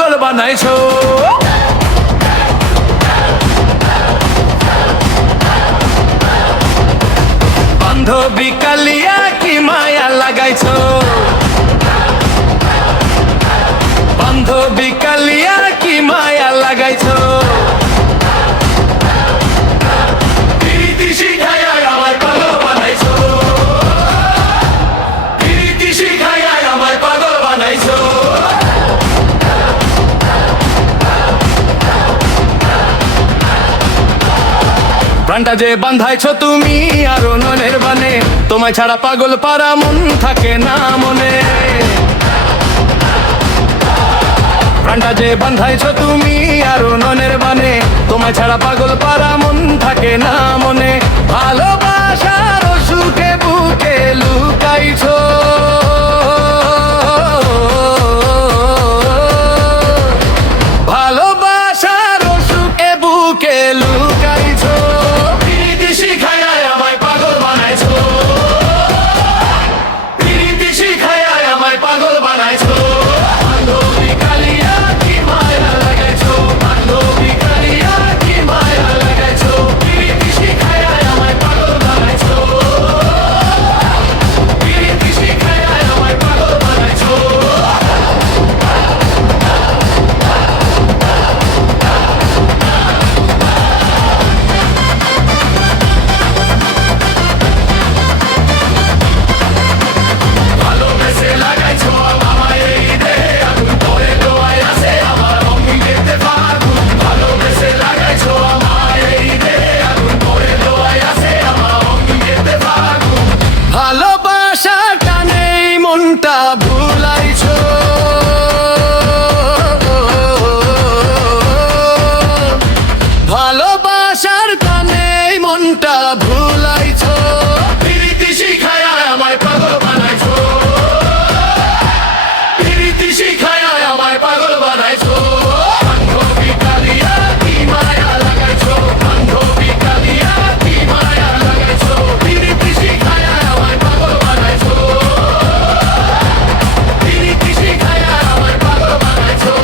পাগল বানাইছো। বান্ধবী কালিয়া কি মায়া লাগাইছো, বান্ধবী কালিয়া কি মায়া লাগাইছো। প্রীতি শিখাইয়া আমায় পাগল বানাইছো, প্রীতি শিখাইয়া আমায় পাগল বানাইছো। প্রাণটা যে বান্ধাইছো তুমি আরো ননের বানে, তোমায় ছাড়া পাগল পারা মন থাকে না মনে। প্রাণটা যে বান্ধাইছো তুমি আরো ননের বানে, তোমায় ছাড়া পাগল পারা মন থাকে না মনে। ভালোবাসার সুখে বুকে লুকাইছো, ভালোবাসার সুখে বুকে লুকাইছো। প্রীতি শিখাইয়া আমায় পাগল বানাইছো, প্রীতি শিখাইয়া আমায় পাগল বানাইছো। বান্ধবী কালিয়া কি মায়া লাগাইছো, বান্ধবী কালিয়া কি মায়া লাগাইছো। প্রীতি শিখাইয়া আমায় পাগল বানাইছো, প্রীতি শিখাইয়া আমায় পাগল বানাইছো। ভালোবেসে লাগাইছো আমায় এই দেহে আগুন, পরে দোয়ায় আছে আমার অঙ্গিতে ফাগুন। ভালোবেসে লাগাইছো আমায় এই দেহে আগুন, পরে দোয়ায় আছে আমার অঙ্গিতে ফাগুন। ভালোবাসা টানেই মনটা ভুলাইছো, ভালোবাসার টানেই মনটা ভুলাইছো। প্রীতি শিখাইয়া আমায় পাগল বানাইছো, প্রীতি শিখাইয়া আমায় পাগল বানাইছো। বান্ধবী কালিয়া কি মায়া লাগাইছো, বান্ধবী কালিয়া কি মায়া লাগাইছো। প্রীতি শিখাইয়া আমায় পাগল বানাইছো, প্রীতি শিখাইয়া আমায় পাগল বানাইছো।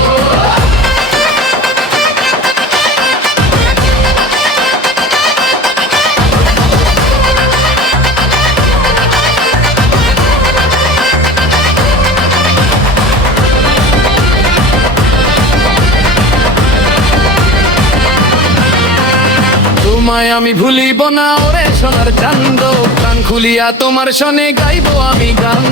তোমায় আমি ভুলিব না ওরে সোনার চান্দ, কান খুলিয়া তোমার শনে গাইবো আমি গান।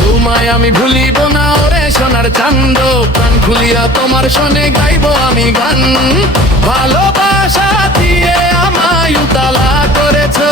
তোমায় আমি ভুলিব না ওরে সোনার চান্দ, কান খুলিয়া তোমার শনে গাইবো আমি গান। ভালোবাসা দিয়ে আমায় উতালা করেছো,